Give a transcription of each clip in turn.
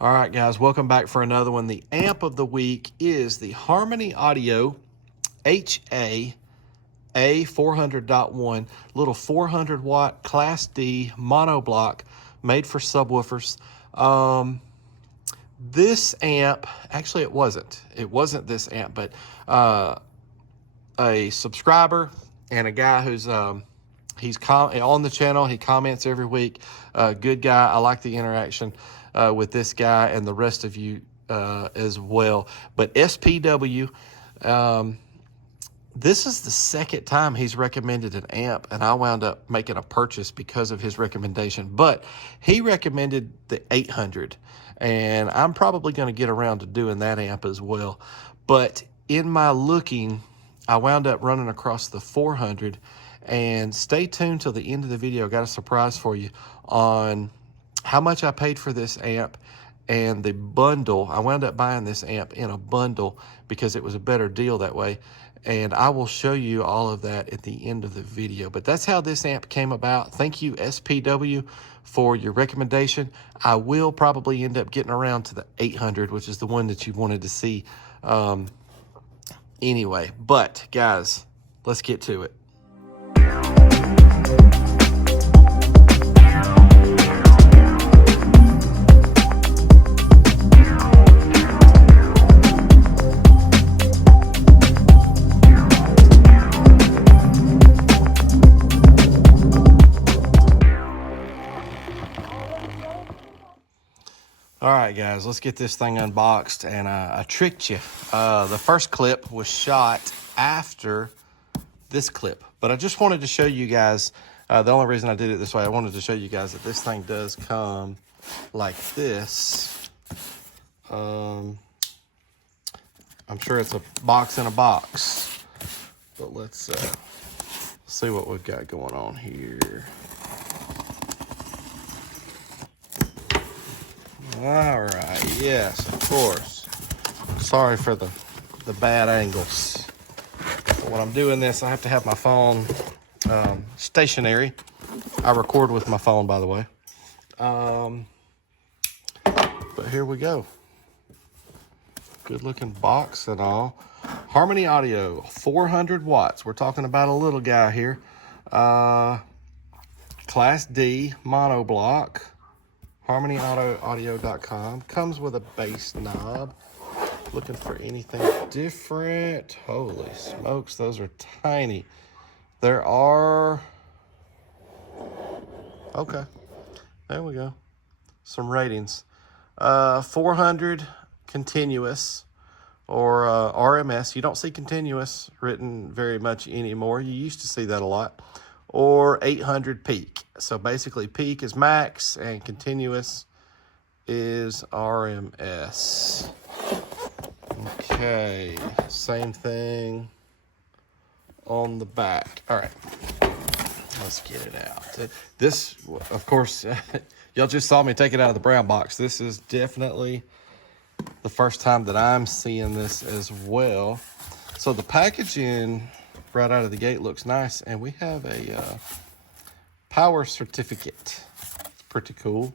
All right, guys, welcome back for another one. The amp of the week is the Harmony Audio HA-A400.1, little 400 watt Class D monoblock made for subwoofers. This amp, actually it wasn't this amp, but a subscriber and a guy who's he's on the channel. He comments every week. Good guy. I like the interaction with this guy and the rest of you as well. But SPW, this is the second time he's recommended an amp, and I wound up making a purchase because of his recommendation. But he recommended the 800, and I'm probably going to get around to doing that amp as well. But in my looking, I wound up running across the 400, and stay tuned till the end of the video. I got a surprise for you on how much I paid for this amp and the bundle. I wound up buying this amp in a bundle because it was a better deal that way. And I will show you all of that at the end of the video. But that's how this amp came about. Thank you, SPW, for your recommendation. I will probably end up getting around to the 800, which is the one that you wanted to see anyway. But, guys, let's get to it. All right, guys, let's get this thing unboxed, and I tricked you. The first clip was shot after this clip, but I just wanted to show you guys, the only reason I did it this way, I wanted to show you guys that this thing does come like this. I'm sure it's a box in a box, but let's see what we've got going on here. All right, yes, of course. Sorry for the bad angles. But when I'm doing this, I have to have my phone stationary. I record with my phone, by the way. But here we go. Good looking box and all. Harmony Audio, 400 watts. We're talking about a little guy here. Class D monoblock. HarmonyAudio.com. Comes with a bass knob. Looking for anything different. Holy smokes, those are tiny. There are, okay, there we go. Some ratings. 400 continuous or RMS. You don't see continuous written very much anymore. You used to see that a lot. Or 800 peak. So basically peak is max and continuous is RMS. Okay, same thing on the back. All right, let's get it out. This, of course, y'all just saw me take it out of the brown box. This is definitely the first time that I'm seeing this as well. So the packaging right out of the gate looks nice, and we have a power certificate. It's pretty cool.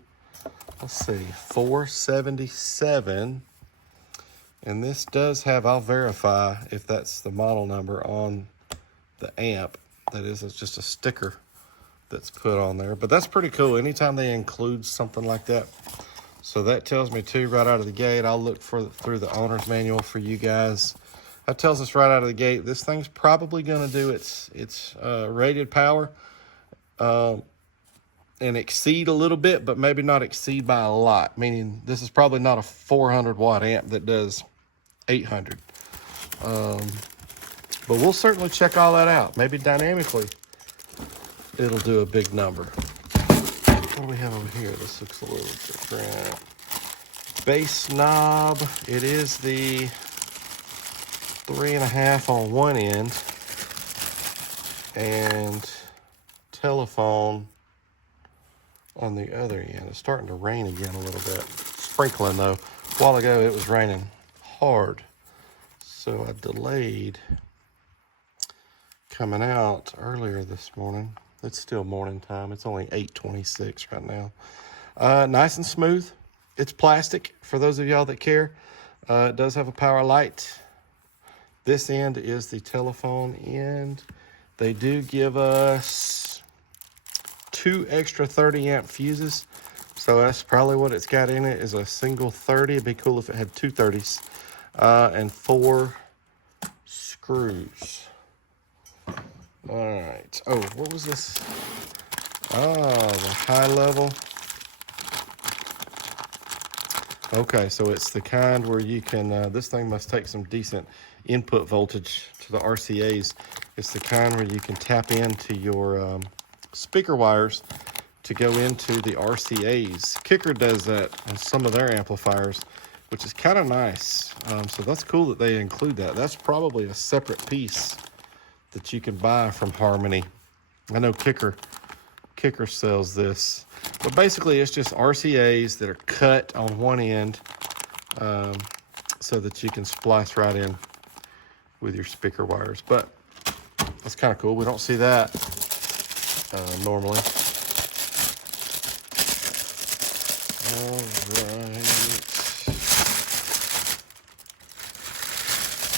Let's see, 477, and this does have, I'll verify if that's the model number on the amp. That is, it's just a sticker that's put on there, but that's pretty cool anytime they include something like that. So that tells me too right out of the gate. I'll look through the owner's manual for you guys. That tells us right out of the gate, this thing's probably going to do its rated power and exceed a little bit, but maybe not exceed by a lot, meaning this is probably not a 400 watt amp that does 800. But we'll certainly check all that out. Maybe dynamically, it'll do a big number. What do we have over here? This looks a little different. Bass knob. It is the 3.5 on one end and telephone on the other end. It's starting to rain again a little bit. Sprinkling though. A while ago it was raining hard, so I delayed coming out earlier this morning. It's still morning time. It's only 8:26 right now. Nice and smooth. It's plastic for those of y'all that care. It does have a power light. This end is the telephone end. They do give us 2 extra 30 amp fuses. So that's probably what it's got in it, is a single 30. It'd be cool if it had 2 30s. And 4 screws. All right. Oh, what was this? Oh, the high level. Okay, so it's the kind where you can, this thing must take some decent input voltage to the RCAs. It's the kind where you can tap into your speaker wires to go into the RCAs. Kicker does that on some of their amplifiers, which is kind of nice. So that's cool that they include that. That's probably a separate piece that you can buy from Harmony. I know Kicker sells this, but basically it's just RCAs that are cut on one end so that you can splice right in with your speaker wires. But that's kind of cool. We don't see that normally. All right,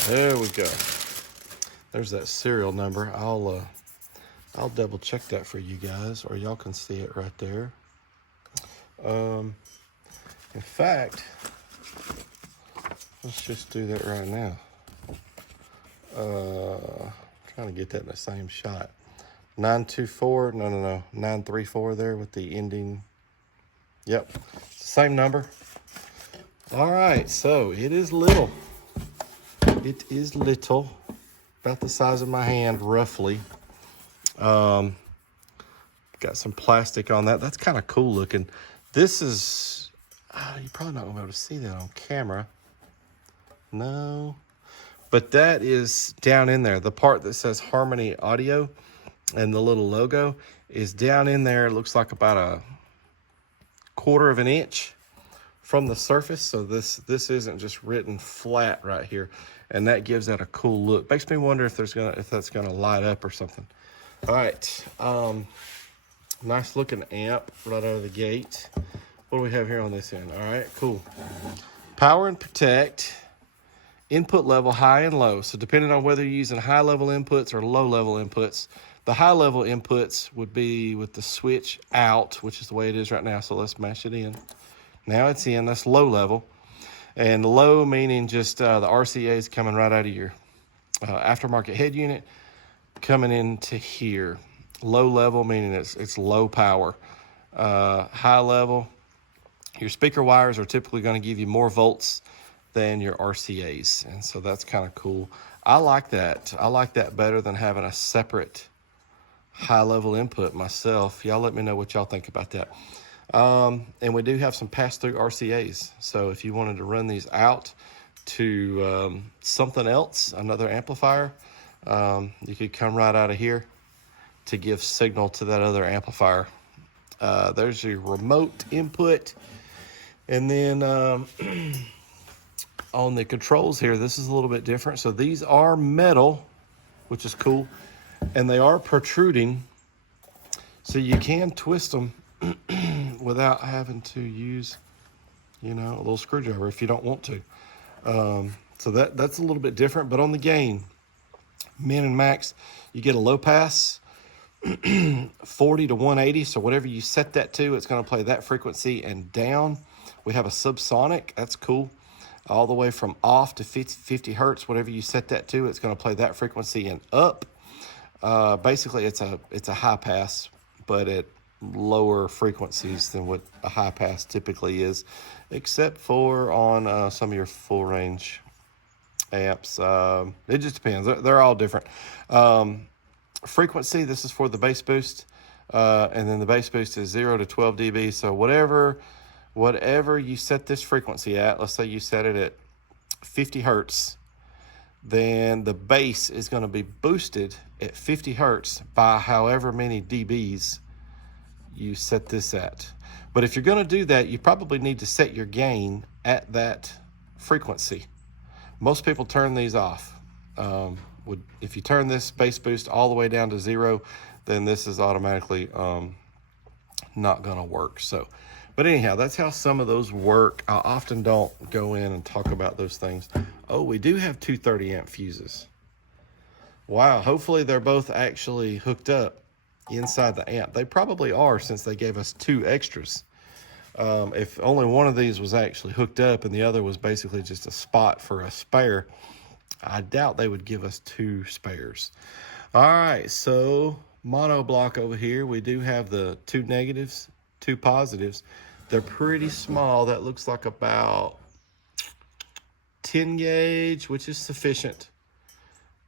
there we go. There's that serial number. I'll double check that for you guys, or y'all can see it right there. In fact, let's just do that right now. Trying to get that in the same shot. 924, no, 934 there with the ending. Yep, it's the same number. All right, so it is little. It is little, about the size of my hand, roughly. Got some plastic on that. That's kind of cool looking. This is, you're probably not gonna be able to see that on camera. No, but that is down in there. The part that says Harmony Audio and the little logo is down in there. It looks like about a 1/4 of an inch from the surface. So this isn't just written flat right here. And that gives that a cool look. Makes me wonder if that's gonna light up or something. All right, nice looking amp right out of the gate. What do we have here on this end? All right, cool. Power and protect, input level high and low. So depending on whether you're using high level inputs or low level inputs, the high level inputs would be with the switch out, which is the way it is right now. So let's mash it in. Now it's in, that's low level. And low meaning just the RCA's coming right out of your aftermarket head unit, coming into here. Low level meaning it's low power. High level, your speaker wires are typically going to give you more volts than your RCAs, and so that's kind of cool. I like that. I like that better than having a separate high level input myself. Y'all let me know what y'all think about that. And we do have some pass-through RCAs, so if you wanted to run these out to something else, another amplifier, you could come right out of here to give signal to that other amplifier. There's your remote input. And then on the controls here, this is a little bit different. So these are metal, which is cool. And they are protruding. So you can twist them without having to use, a little screwdriver if you don't want to. So that's a little bit different. But on the gain, min and max, you get a low pass, 40 to 180. So whatever you set that to, it's going to play that frequency and down. We have a subsonic. That's cool. All the way from off to 50 hertz. Whatever you set that to, it's going to play that frequency and up. Basically, it's a high pass, but at lower frequencies than what a high pass typically is, except for on some of your full range amps. It just depends. They're all different. Frequency, this is for the bass boost, and then the bass boost is 0 to 12 dB. So whatever you set this frequency at, let's say you set it at 50 hertz, then the bass is going to be boosted at 50 hertz by however many dBs you set this at. But if you're going to do that, you probably need to set your gain at that frequency. Most people turn these off. If you turn this bass boost all the way down to 0, then this is automatically not going to work. So But anyhow, that's how some of those work. I often don't go in and talk about those things. Oh, we do have two 30-amp fuses. Wow, hopefully they're both actually hooked up inside the amp. They probably are, since they gave us two extras. If only one of these was actually hooked up and the other was basically just a spot for a spare, I doubt they would give us two spares. All right, so mono block over here. We do have the two negatives, two positives. They're pretty small. That looks like about 10 gauge, which is sufficient.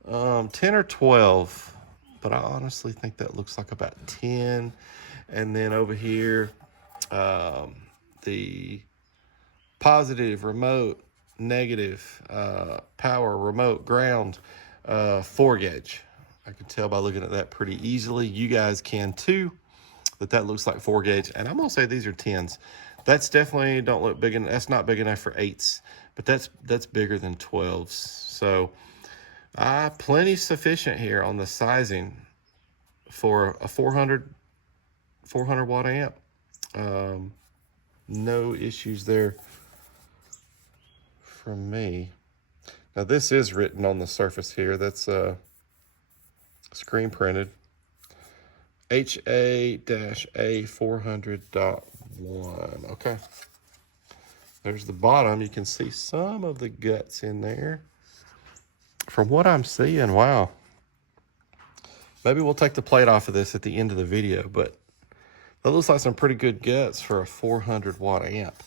10 or 12, but I honestly think that looks like about 10. And then over here, the positive, remote, negative, power, remote, ground, 4 gauge. I can tell by looking at that pretty easily. You guys can too, that looks like 4 gauge. And I'm gonna say these are 10s. That's definitely don't look big enough. That's not big enough for 8s, but that's bigger than 12s. So plenty sufficient here on the sizing for a 400 watt amp. No issues there from me. Now this is written on the surface here. That's screen printed. HA-A400.1. Okay. There's the bottom. You can see some of the guts in there. From what I'm seeing, wow. Maybe we'll take the plate off of this at the end of the video, but that looks like some pretty good guts for a 400 watt amp.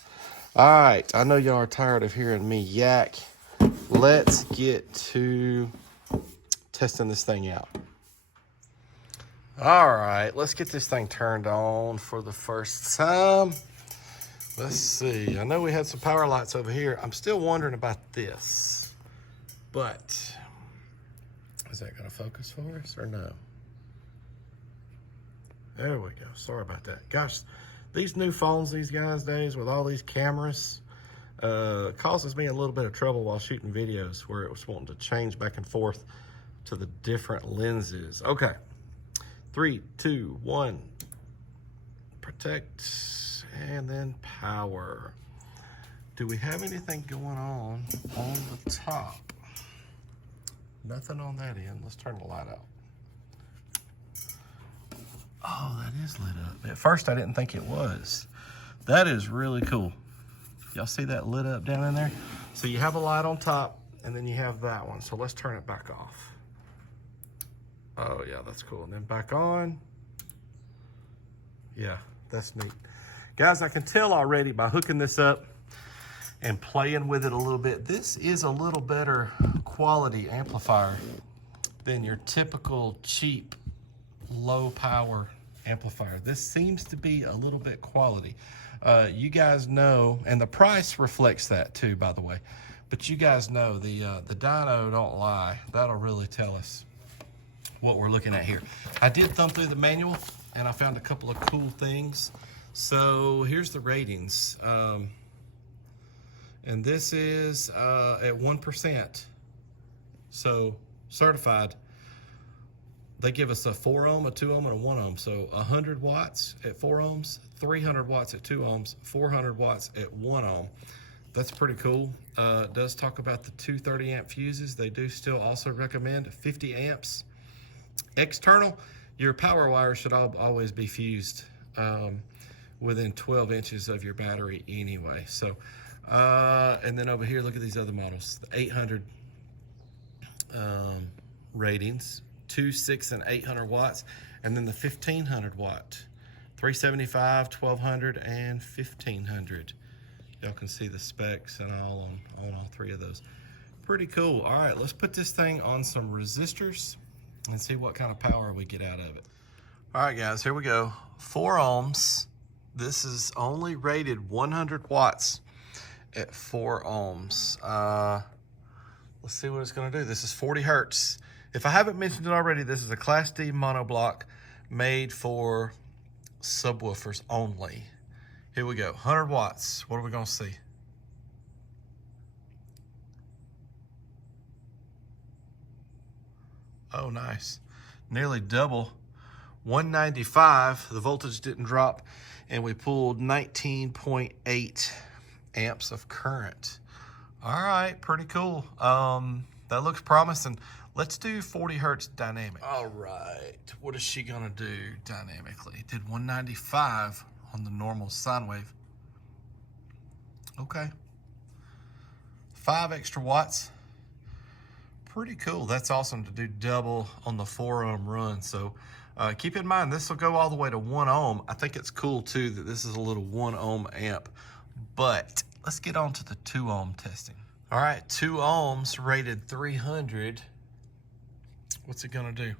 All right, I know y'all are tired of hearing me yak. Let's get to testing this thing out. All right, let's get this thing turned on for the first time. Let's see. I know we had some power lights over here. I'm still wondering about this, but is that going to focus for us or no? There we go. Sorry about that. Gosh, these new phones these guys days with all these cameras causes me a little bit of trouble while shooting videos where it was wanting to change back and forth to the different lenses. Okay. 3, 2, 1. Protect, and then power. Do we have anything going on the top? Nothing on that end. Let's turn the light out. Oh, that is lit up. At first, I didn't think it was. That is really cool. Y'all see that lit up down in there? So you have a light on top, and then you have that one. So let's turn it back off. Oh, yeah, that's cool. And then back on. Yeah, that's neat. Guys, I can tell already by hooking this up and playing with it a little bit, this is a little better quality amplifier than your typical cheap, low power amplifier. This seems to be a little bit quality. You guys know, and the price reflects that too, by the way, but you guys know the Dyno don't lie. That'll really tell us what we're looking at here. I did thumb through the manual and I found a couple of cool things. So here's the ratings. And this is at 1%. So certified. They give us a 4 ohm, a 2 ohm, and a 1 ohm. So 100 watts at 4 ohms, 300 watts at 2 ohms, 400 watts at 1 ohm. That's pretty cool. It does talk about the two 30-amp fuses. They do still also recommend 50 amps. External, your power wire should always be fused within 12 inches of your battery anyway. So, and then over here, look at these other models. The 800 ratings, 2, 6, and 800 watts. And then the 1500 watt, 375, 1200, and 1500. Y'all can see the specs and all on all three of those. Pretty cool. All right, let's put this thing on some resistors and see what kind of power we get out of it. All right, guys, here we go. 4 ohms. This is only rated 100 watts at 4 ohms. Let's see what it's gonna do. This is 40 hertz. If I haven't mentioned it already, this is a Class D monoblock made for subwoofers only. Here we go, 100 watts. What are we gonna see? Oh, nice. Nearly double. 195, the voltage didn't drop and we pulled 19.8 amps of current. All right, pretty cool. That looks promising. Let's do 40 hertz dynamic. All right, what is she gonna do dynamically? Did 195 on the normal sine wave. Okay. 5 extra watts. Pretty cool. That's awesome to do double on the 4 ohm run. So keep in mind, this will go all the way to 1 ohm. I think it's cool too that this is a little 1 ohm amp, but let's get on to the 2 ohm testing. All right, 2 ohms rated 300. What's it gonna do?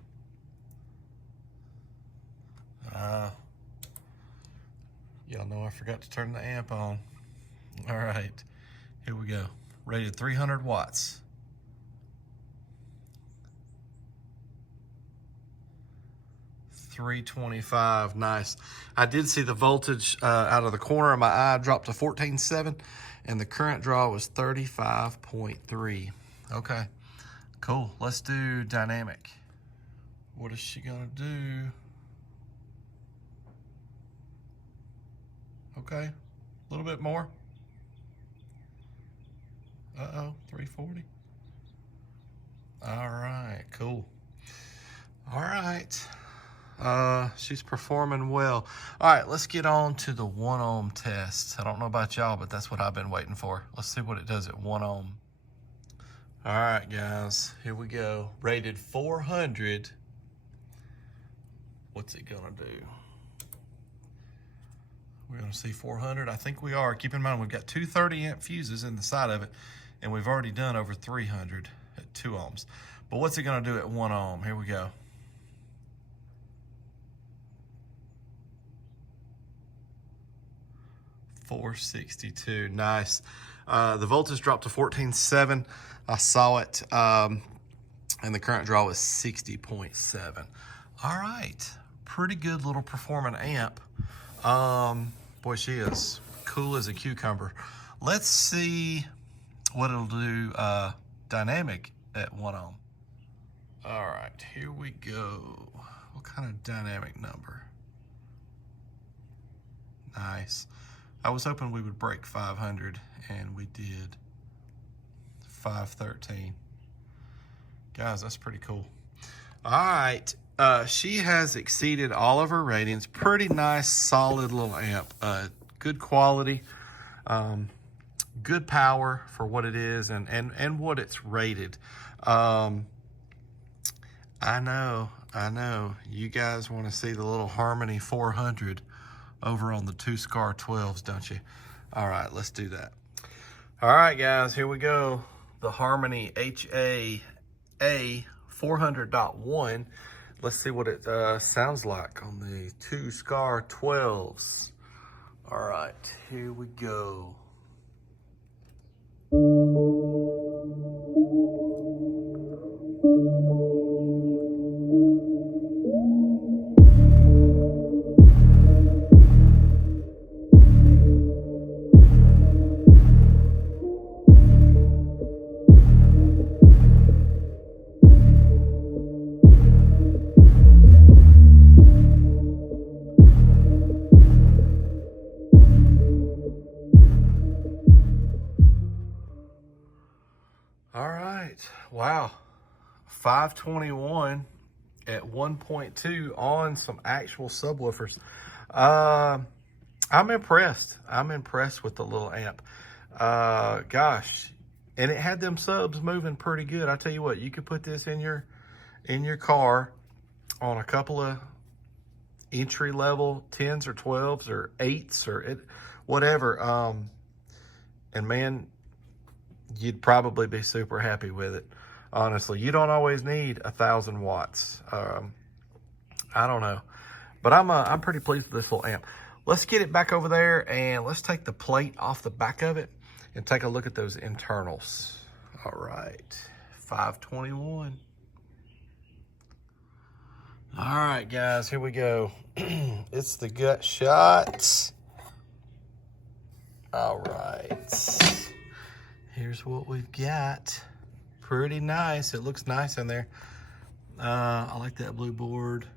Y'all know I forgot to turn the amp on. All right, here we go. Rated 300 watts. $325, nice. I did see the voltage out of the corner of my eye dropped to 14.7, and the current draw was 35.3. Okay, cool. Let's do dynamic. What is she gonna do? Okay, a little bit more. Uh-oh, 340. All right, cool. All right. She's performing well. All right, let's get on to the 1 ohm test. I don't know about y'all, but that's what I've been waiting for. Let's see what it does at 1 ohm. All right, guys, here we go. Rated 400. What's it gonna do? We're gonna see 400. I think we are. Keep in mind, we've got two 30 amp fuses in the side of it, and we've already done over 300 at 2 ohms. But what's it gonna do at 1 ohm? Here we go. $462, nice. The voltage dropped to 14.7. I saw it, and the current draw was 60.7. All right, pretty good little performing amp. Boy, she is cool as a cucumber. Let's see what it'll do dynamic at 1 ohm. All right, here we go. What kind of dynamic number? Nice. I was hoping we would break 500, and we did. 513. Guys, that's pretty cool. All right, she has exceeded all of her ratings. Pretty nice, solid little amp. Good quality, good power for what it is and what it's rated. I know. You guys want to see the little Harmony 400 over on the 2 Scar 12s, don't you? All right, let's do that. All right, guys, here we go. The Harmony HA-A400.1. Let's see what it sounds like on the 2 Scar 12s. All right, here we go. All right, wow, 521 at 1.2 on some actual subwoofers. I'm impressed. I'm impressed with the little amp. Gosh, and it had them subs moving pretty good. I tell you what, you could put this in your car on a couple of entry level 10s or 12s or 8s or whatever. And man, you'd probably be super happy with it. Honestly, you don't always need 1,000 watts. I don't know, but I'm pretty pleased with this little amp. Let's get it back over there and let's take the plate off the back of it and take a look at those internals. All right, 521. All right, guys, here we go. It's the gut shot. All right. Here's what we've got. Pretty nice. It looks nice in there. I like that blue board.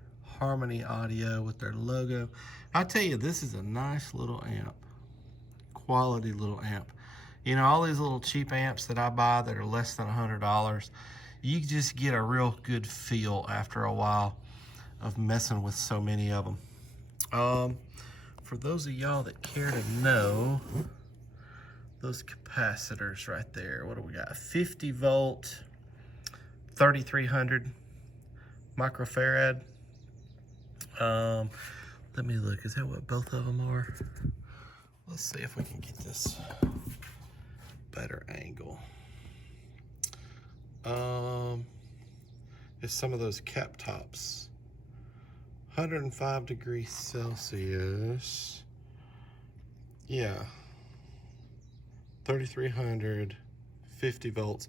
Harmony Audio with their logo. I tell you, this is a nice little amp. Quality little amp. You know, all these little cheap amps that I buy that are less than $100, you just get a real good feel after a while of messing with so many of them. For those of y'all that care to know, those capacitors right there, what do we got? 50 volt, 3300 microfarad. Let me look, is that what both of them are? Let's see if we can get this better angle. It's some of those cap tops. 105 degrees Celsius. Yeah. 3300, 50 volts.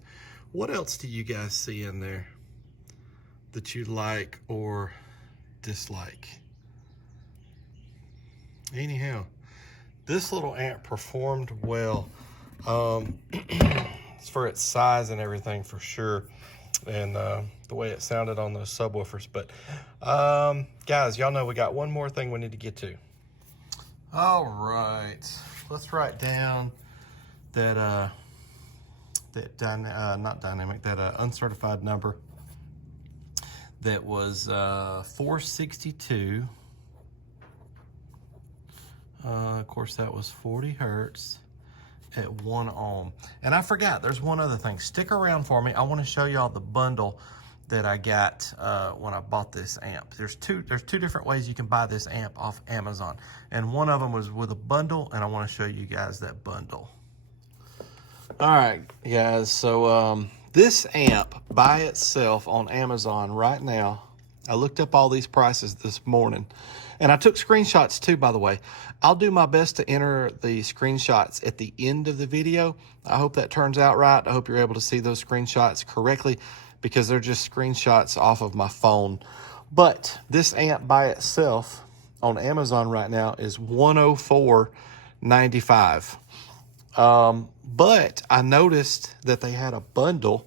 What else do you guys see in there that you like or dislike? Anyhow, this little amp performed well. It's for its size and everything for sure, and the way it sounded on those subwoofers. But guys, y'all know we got one more thing we need to get to. All right, let's write down that uncertified number. That was 462. Of course, that was 40 hertz at 1 ohm. And I forgot, there's one other thing. Stick around for me. I want to show y'all the bundle that I got when I bought this amp. There's two different ways you can buy this amp off Amazon, and one of them was with a bundle, and I want to show you guys that bundle. All right, guys, so this amp by itself on Amazon right now, I looked up all these prices this morning, and I took screenshots too, by the way. I'll do my best to enter the screenshots at the end of the video. I hope that turns out right. I hope you're able to see those screenshots correctly, because they're just screenshots off of my phone. But this amp by itself on Amazon right now is $104.95. But I noticed that they had a bundle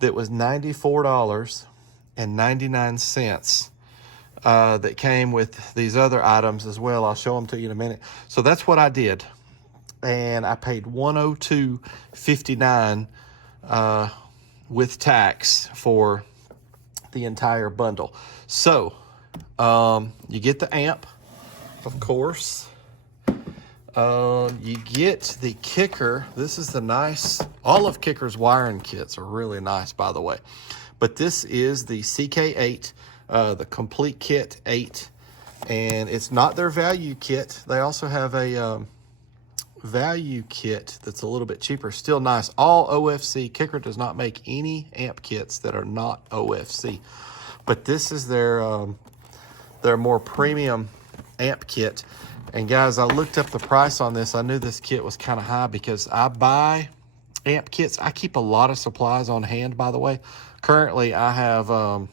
that was $94.99 that came with these other items as well. I'll show them to you in a minute. So that's what I did, and I paid $102.59 with tax for the entire bundle. So you get the amp, of course. You get the kicker. This is the nice, all of Kicker's wiring kits are really nice, by the way. But this is the CK8, the complete kit 8, and it's not their value kit. They also have a value kit that's a little bit cheaper, still nice. All OFC. Kicker does not make any amp kits that are not OFC, but this is their more premium amp kit. And guys, I looked up the price on this. I knew this kit was kind of high because I buy amp kits. I keep a lot of supplies on hand, by the way. Currently, I have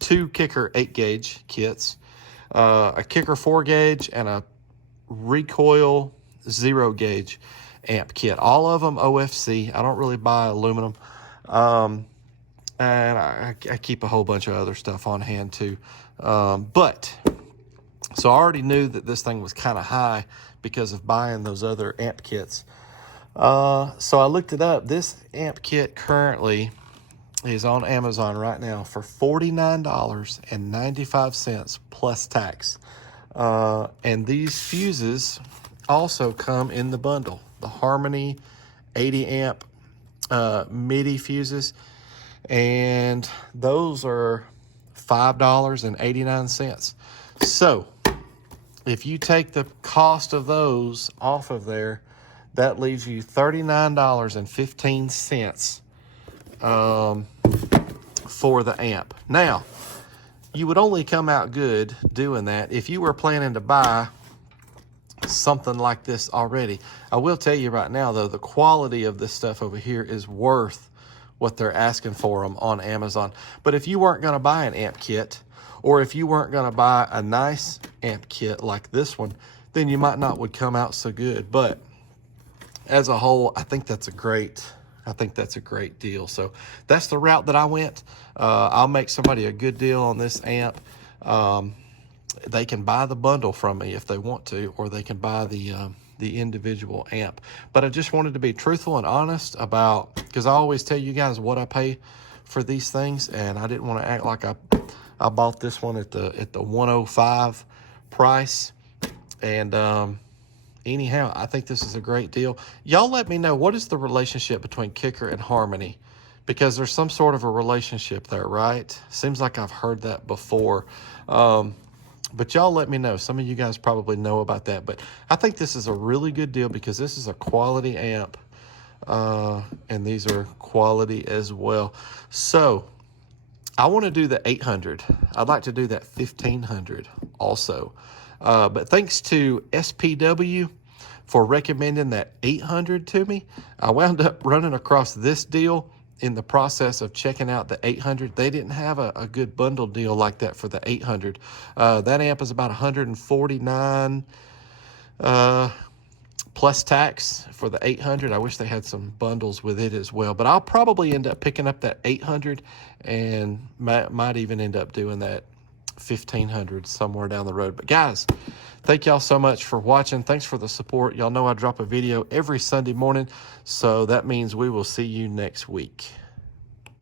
2 Kicker 8-gauge kits, a Kicker 4-gauge, and a Recoil 0-gauge amp kit. All of them OFC. I don't really buy aluminum. And I keep a whole bunch of other stuff on hand too. So I already knew that this thing was kind of high because of buying those other amp kits. So I looked it up. This amp kit currently is on Amazon right now for $49.95 plus tax. And these fuses also come in the bundle. The Harmony 80 amp MIDI fuses. And those are $5.89. So if you take the cost of those off of there, that leaves you $39.15 for the amp. Now, you would only come out good doing that if you were planning to buy something like this already. I will tell you right now, though, the quality of this stuff over here is worth what they're asking for them on Amazon. But if you weren't going to buy an amp kit, or if you weren't going to buy a nice amp kit like this one, then you might not would come out so good. But as a whole, I think that's a great deal. So that's the route that I went. I'll make somebody a good deal on this amp. they can buy the bundle from me if they want to, or they can buy the individual amp. But I just wanted to be truthful and honest about, because I always tell you guys what I pay for these things, and I didn't want to act like I bought this one at the 105 price. And anyhow, I think this is a great deal. Y'all let me know, what is the relationship between kicker and harmony? Because there's some sort of a relationship there, right? Seems like I've heard that before. But y'all let me know. Some of you guys probably know about that. But I think this is a really good deal because this is a quality amp. And these are quality as well. So I want to do the 800. I'd like to do that 1500 also. But thanks to SPW for recommending that 800 to me. I wound up running across this deal in the process of checking out the 800. They didn't have a good bundle deal like that for the 800. That amp is about $149 plus tax for the 800. I wish they had some bundles with it as well, but I'll probably end up picking up that 800 and might even end up doing that 1500 somewhere down the road. But guys, thank y'all so much for watching. Thanks for the support. Y'all know I drop a video every Sunday morning, so that means we will see you next week.